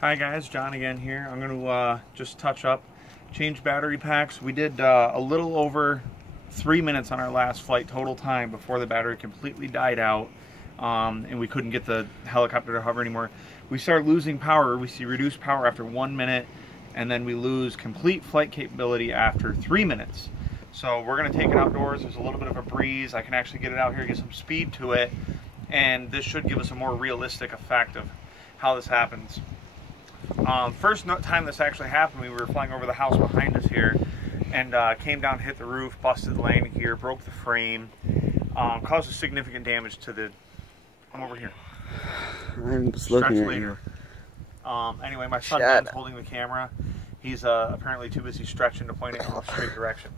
Hi guys, John again here. I'm going to just touch up, change battery packs. We did a little over 3 minutes on our last flight total time before the battery completely died out, and we couldn't get the helicopter to hover anymore. We start losing power. We see reduced power after 1 minute, and then we lose complete flight capability after 3 minutes. So we're going to take it outdoors. There's a little bit of a breeze. I can actually get it out here, get some speed to it, and this should give us a more realistic effect of how this happens. First time this actually happened, we were flying over the house behind us here, and came down, hit the roof, busted the landing gear, broke the frame, caused significant damage to the. I'm over here. I'm just looking at you. Anyway, my son Ben's holding the camera. He's apparently too busy stretching to point it in the straight direction.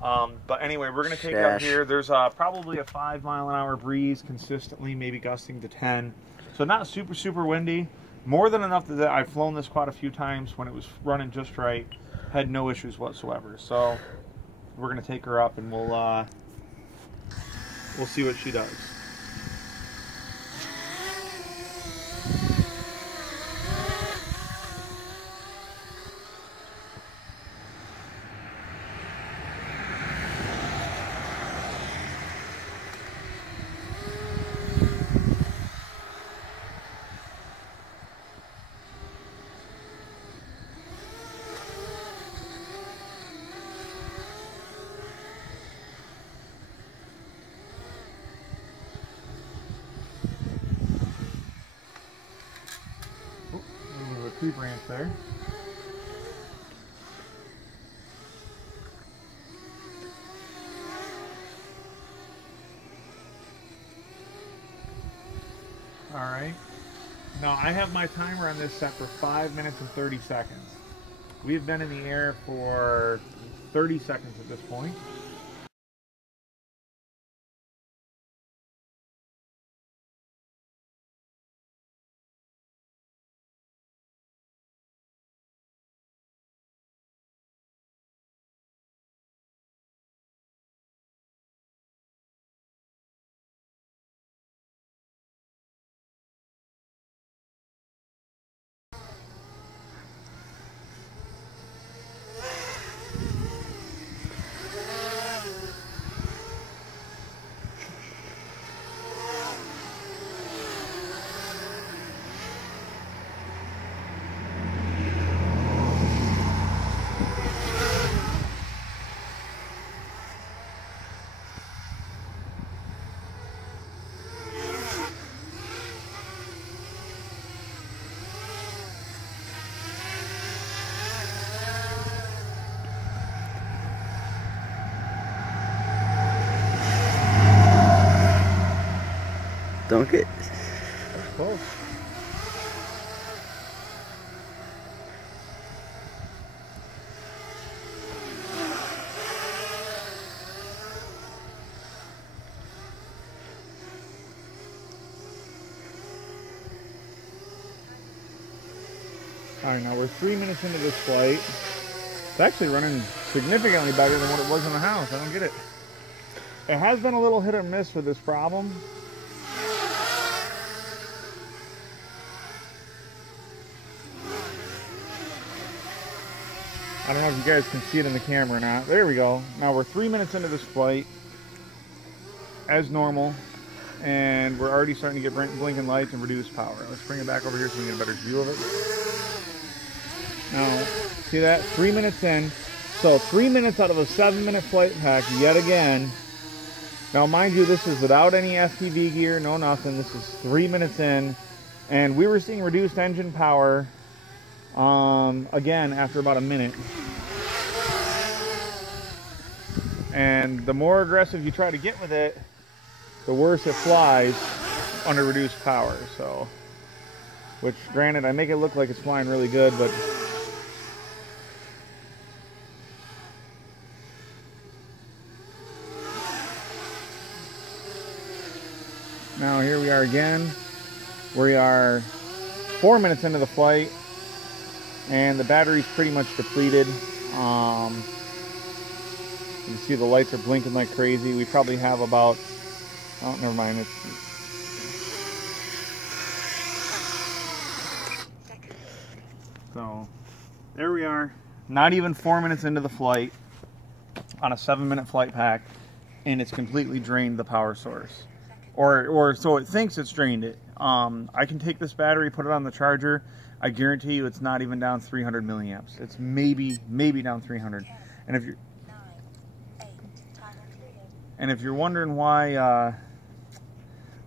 But anyway, we're going to take it up here. There's probably a 5-mile-an-hour breeze consistently, maybe gusting to 10. So not super, super windy. More than enough that I've flown this quad a few times when it was running just right. Had no issues whatsoever. So we're going to take her up and we'll see what she does. Tree branch there. All right. Now I have my timer on this set for 5 minutes and 30 seconds. We've been in the air for 30 seconds at this point. Don't get close. All right, now we're 3 minutes into this flight. It's actually running significantly better than what it was in the house. I don't get it. It has been a little hit or miss with this problem. I don't know if you guys can see it in the camera or not. There we go. Now we're 3 minutes into this flight, as normal, and we're already starting to get blinking lights and reduced power. Let's bring it back over here so we can get a better view of it. Now, see that? 3 minutes in. So 3 minutes out of a 7-minute flight pack, yet again. Now, mind you, this is without any FPV gear, no nothing. This is 3 minutes in, and we were seeing reduced engine power again after about a minute. And the more aggressive you try to get with it, the worse it flies under reduced power. So, which granted, I make it look like it's flying really good, but now here we are again. We are 4 minutes into the flight, and the battery's pretty much depleted. You can see the lights are blinking like crazy. We probably have about, oh, never mind. So there we are, not even 4 minutes into the flight on a 7-minute flight pack, and it's completely drained the power source, or so it thinks it's drained it. I can take this battery, put it on the charger. I guarantee you it's not even down 300 milliamps. It's maybe down 300. And if you're wondering why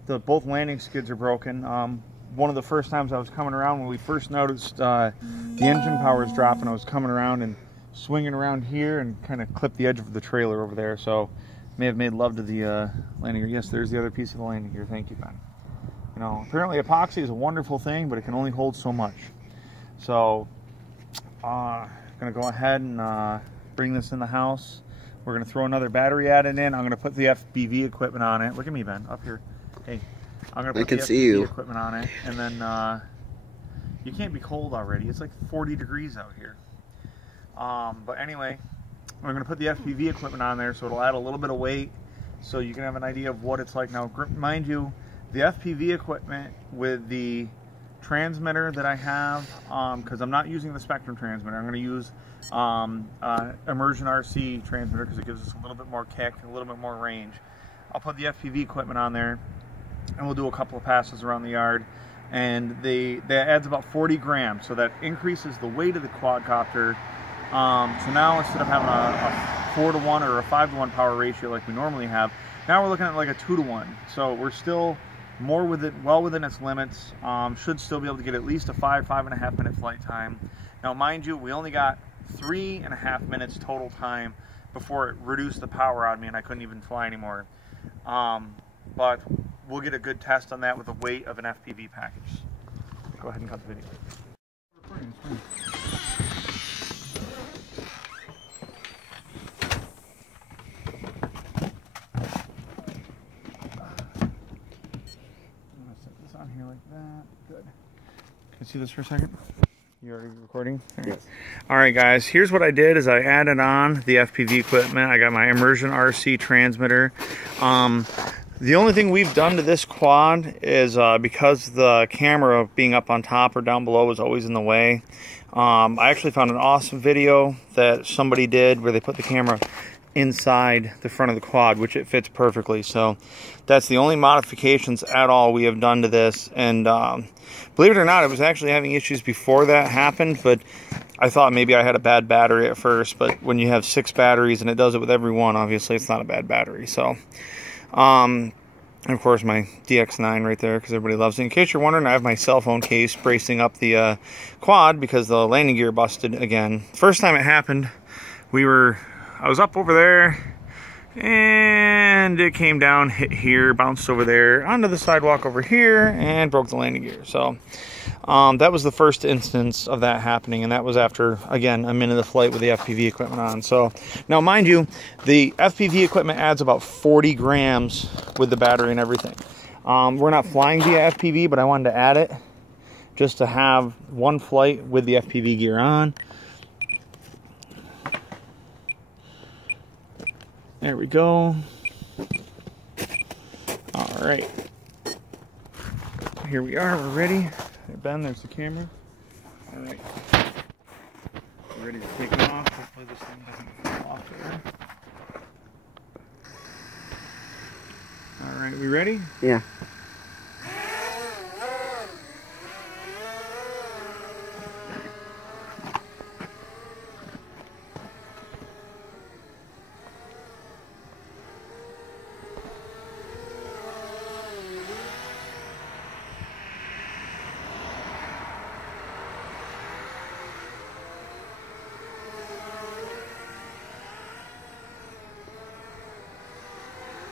both landing skids are broken, one of the first times I was coming around, when we first noticed the engine power is dropping, I was coming around and swinging around here and kind of clipped the edge of the trailer over there. So may have made love to the landing gear. Yes, there's the other piece of the landing gear. Thank you, Ben. You know, apparently epoxy is a wonderful thing, but it can only hold so much. So I'm gonna go ahead and bring this in the house. We're gonna throw another battery add-in in. I'm gonna put the FPV equipment on it. Look at me, Ben, up here. Hey, I'm gonna put the FPV equipment on it, and then you can't be cold already. It's like 40 degrees out here. But anyway, we're gonna put the FPV equipment on there, so it'll add a little bit of weight, so you can have an idea of what it's like. Now, mind you, the FPV equipment with the transmitter that I have, because I'm not using the Spektrum transmitter, I'm going to use Immersion RC transmitter because it gives us a little bit more kick, a little bit more range. I'll put the FPV equipment on there, and we'll do a couple of passes around the yard, and that adds about 40 grams, so that increases the weight of the quadcopter. So now, instead of having a 4-to-1 or a 5-to-1 power ratio like we normally have, now we're looking at like a 2-to-1. So we're still well within its limits. Should still be able to get at least a 5.5 minute flight time. Now, mind you, we only got 3.5 minutes total time before it reduced the power on me and I couldn't even fly anymore. But we'll get a good test on that with the weight of an FPV package. Go ahead and cut the video. Here like that. Good. Can you see this for a second? You already recording? Yes. All right, guys. Here's what I did: is I added on the FPV equipment. I got my Immersion RC transmitter. The only thing we've done to this quad is because the camera being up on top or down below was always in the way. I actually found an awesome video that somebody did where they put the camera inside the front of the quad, which it fits perfectly. So that's the only modifications at all we have done to this. And believe it or not, I was actually having issues before that happened, but I thought maybe I had a bad battery at first. But when you have 6 batteries and it does it with every one, obviously it's not a bad battery. So and of course my DX9 right there, because everybody loves it. In case you're wondering, I have my cell phone case bracing up the quad because the landing gear busted again. First time it happened, I was up over there, and it came down, hit here, bounced over there, onto the sidewalk over here, and broke the landing gear. So that was the first instance of that happening, and that was after, again, a minute of flight with the FPV equipment on. So now, mind you, the FPV equipment adds about 40 grams with the battery and everything. We're not flying via FPV, but I wanted to add it just to have one flight with the FPV gear on. There we go. All right. Here we are. We're ready. There, Ben, there's the camera. All right. We're ready to take it off. Hopefully this thing doesn't fall off there. All right. We ready? Yeah.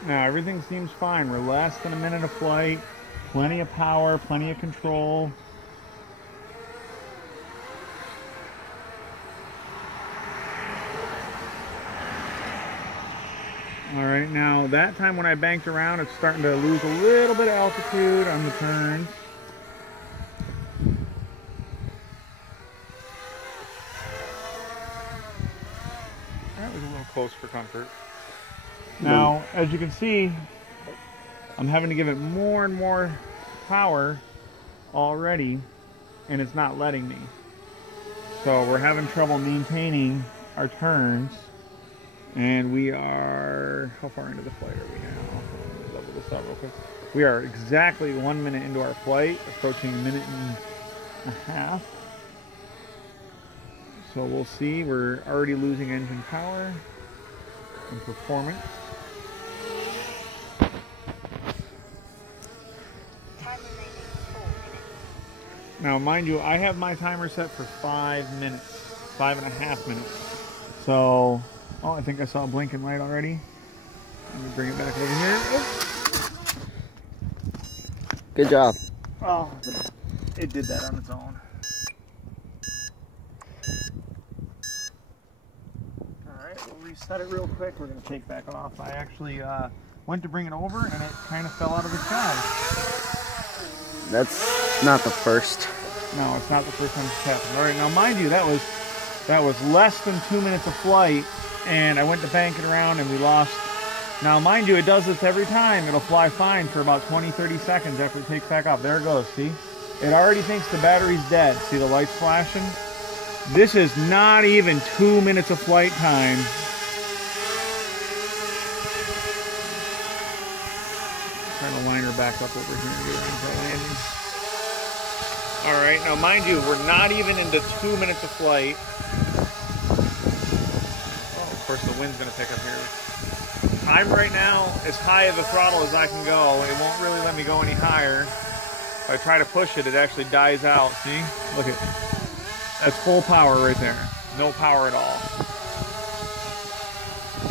Now everything seems fine. We're less than a minute of flight. Plenty of power, plenty of control. All right, now that time when I banked around, it's starting to lose a little bit of altitude on the turns. That was a little close for comfort. Now, as you can see, I'm having to give it more and more power already, and it's not letting me. So we're having trouble maintaining our turns. And we are, how far into the flight are we now? Let me level this out real quick. We are exactly 1 minute into our flight, approaching a minute and a half. So we'll see, we're already losing engine power and performance. Time remaining 4 minutes. Now, mind you, I have my timer set for 5 minutes, 5.5 minutes. So, oh, I think I saw a blinking light already. Let me bring it back over here. Good job. Oh, it did that on its own. Alright, we'll reset it real quick. We're going to take back off. I actually went to bring it over and it kind of fell out of the sky. That's not the first. No, it's not the first time it's happened. Alright, now mind you, that was less than 2 minutes of flight, and I went to bank it around and we lost. Now mind you, it does this every time. It'll fly fine for about 20-30 seconds after it takes back off. There it goes, see? It already thinks the battery's dead. See the lights flashing? This is not even 2 minutes of flight time. Trying to line her back up over here and get around for landing. Alright, now mind you, we're not even into 2 minutes of flight. Oh, of course the wind's going to pick up here. I'm right now as high of a throttle as I can go. It won't really let me go any higher. If I try to push it, it actually dies out. See? Look at that's full power right there. No power at all.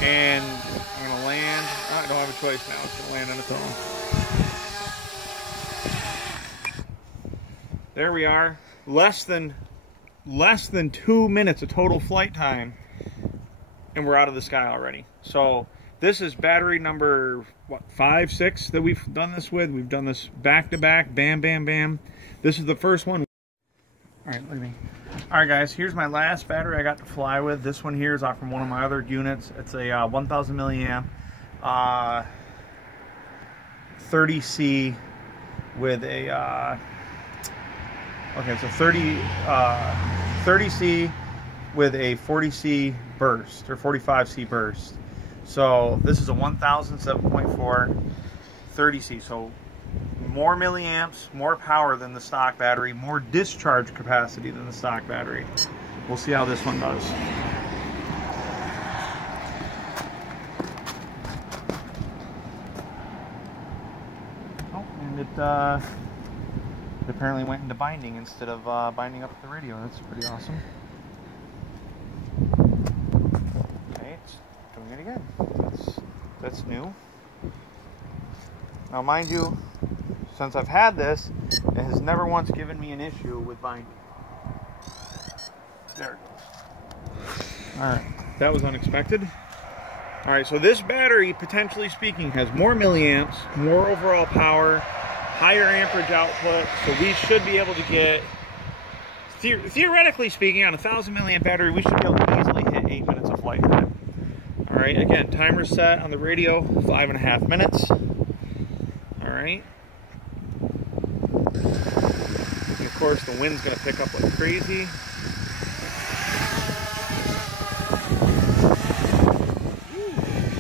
And I'm going to land. Oh, I don't have a choice now. It's going to land on its own. There we are. Less than 2 minutes of total flight time, and we're out of the sky already. So this is battery number, what, 5, 6 that we've done this with. We've done this back to back, bam, bam, bam. This is the first one. All right, look at me. All right, guys, here's my last battery I got to fly with. This one here is off from one of my other units. It's a 1,000 milliamp 30C with a, okay, it's a 30C with a 40C burst, or 45C burst. So this is a 1000 7.4 30C, so more milliamps, more power than the stock battery, more discharge capacity than the stock battery. We'll see how this one does. Oh, and it apparently went into binding instead of binding up the radio. That's pretty awesome. Okay, it's doing it again. That's new. Now mind you, since I've had this, it has never once given me an issue with binding. There it goes. Alright, that was unexpected. Alright, so this battery, potentially speaking, has more milliamps, more overall power, higher amperage output, so we should be able to get, theoretically speaking, on a 1000 milliamp battery, we should be able to easily hit 8 minutes of flight time. Alright, again, timer set on the radio, 5.5 minutes. Alright. And of course, the wind's going to pick up like crazy.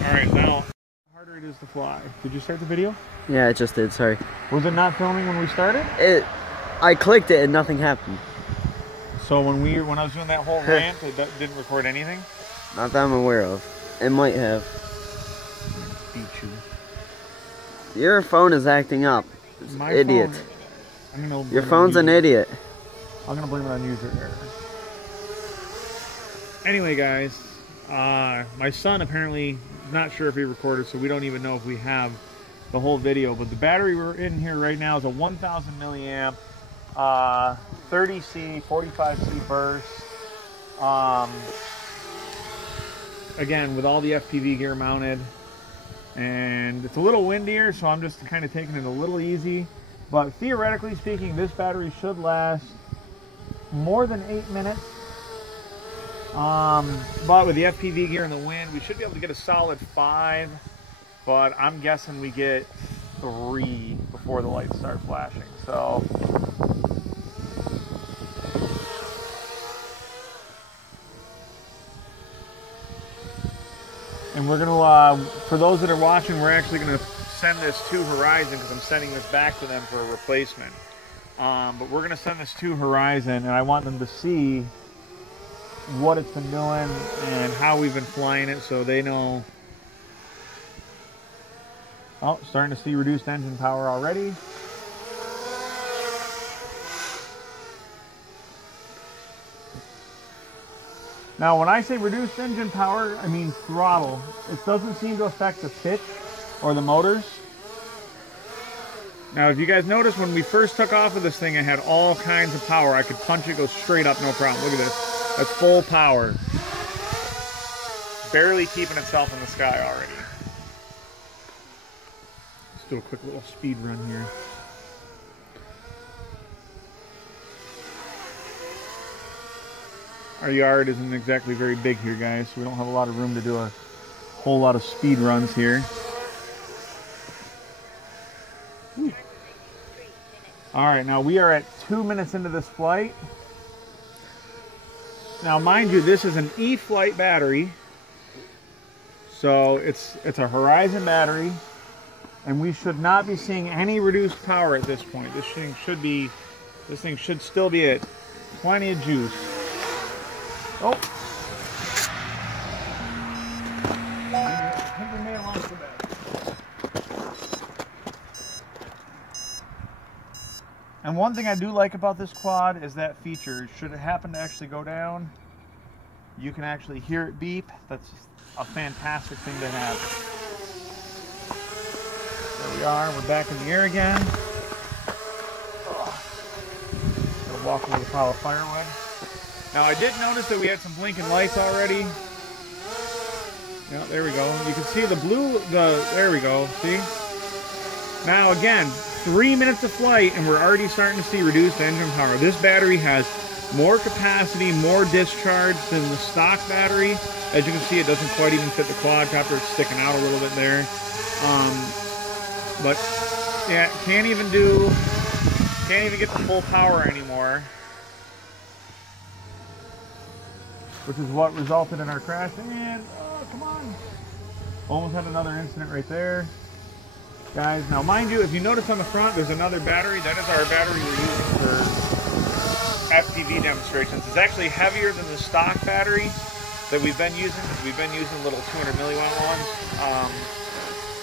Alright, now, how harder it is to fly. Did you start the video? Yeah, it just did, sorry. Was it not filming when we started? I clicked it and nothing happened. So when I was doing that whole rant, it didn't record anything? Not that I'm aware of. It might have. Beat you. Your phone is acting up. My idiot. Phone, your phone's an idiot. I'm going to blame it on user error. Anyway, guys, my son apparently, not sure if he recorded, so we don't even know if we have the whole video, but the battery we're in here right now is a 1000 milliamp 30C 45C burst. Again, with all the FPV gear mounted, and it's a little windier, so I'm just kind of taking it a little easy, but theoretically speaking, this battery should last more than 8 minutes. But with the FPV gear and the wind, we should be able to get a solid 5, but I'm guessing we get 3 before the lights start flashing. So Now, for those that are watching, we're actually going to send this to Horizon because I'm sending this back to them for a replacement. But we're going to send this to Horizon, and I want them to see what it's been doing and how we've been flying it so they know. Oh, starting to see reduced engine power already. Now, when I say reduced engine power, I mean throttle. It doesn't seem to affect the pitch or the motors. Now, if you guys notice, when we first took off of this thing, it had all kinds of power. I could punch it, go straight up, no problem. Look at this. That's full power. Barely keeping itself in the sky already. Let's do a quick little speed run here. Our yard isn't exactly very big here, guys, so we don't have a lot of room to do a whole lot of speed runs here. Alright, now we are at 2 minutes into this flight. Now, mind you, this is an E-flite battery. So it's a Horizon battery. And we should not be seeing any reduced power at this point. This thing should still be at plenty of juice. Oh. I think we may have launched the battery. And one thing I do like about this quad is that feature. Should it happen to actually go down, you can actually hear it beep. That's a fantastic thing to have. There we are. We're back in the air again. Gonna walk over the pile of firewood. Now, I did notice that we had some blinking lights already. Yeah, there we go. You can see the blue, there we go, see? Now, again, 3 minutes of flight, and we're already starting to see reduced engine power. This battery has more capacity, more discharge than the stock battery. As you can see, it doesn't quite even fit the quadcopter. It's sticking out a little bit there. But, yeah, can't even get the full power anymore. Which is what resulted in our crash. And, oh, come on. Almost had another incident right there. Guys, now mind you, if you notice on the front, there's another battery. That is our battery we're using for FPV demonstrations. It's actually heavier than the stock battery that we've been using. We've been using little 200 milliwatt ones.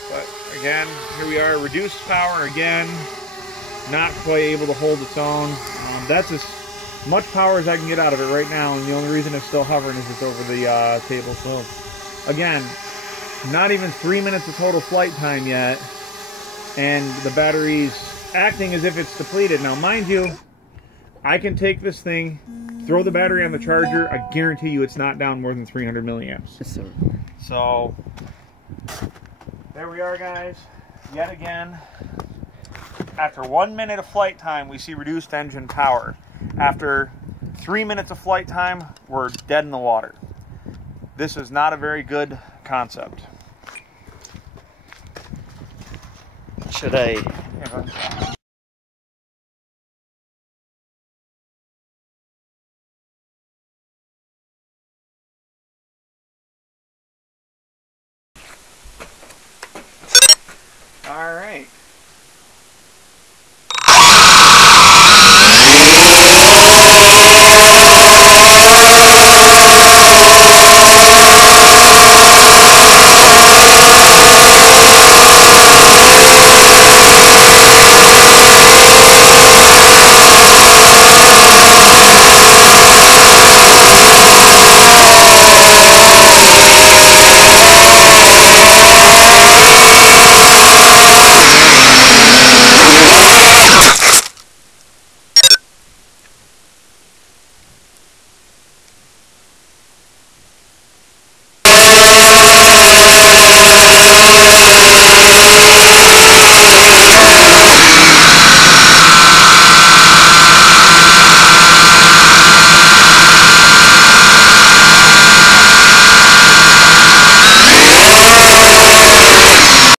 But again, here we are, reduced power again. Not quite able to hold its own. That's as much power as I can get out of it right now, and the only reason it's still hovering is it's over the table. So again, not even 3 minutes of total flight time yet, and the battery's acting as if it's depleted. Now mind you, I can take this thing, throw the battery on the charger, I guarantee you it's not down more than 300 milliamps. Yes, sir. So there we are, guys, yet again. After 1 minute of flight time, we see reduced engine power. After 3 minutes of flight time, we're dead in the water. This is not a very good concept. Should I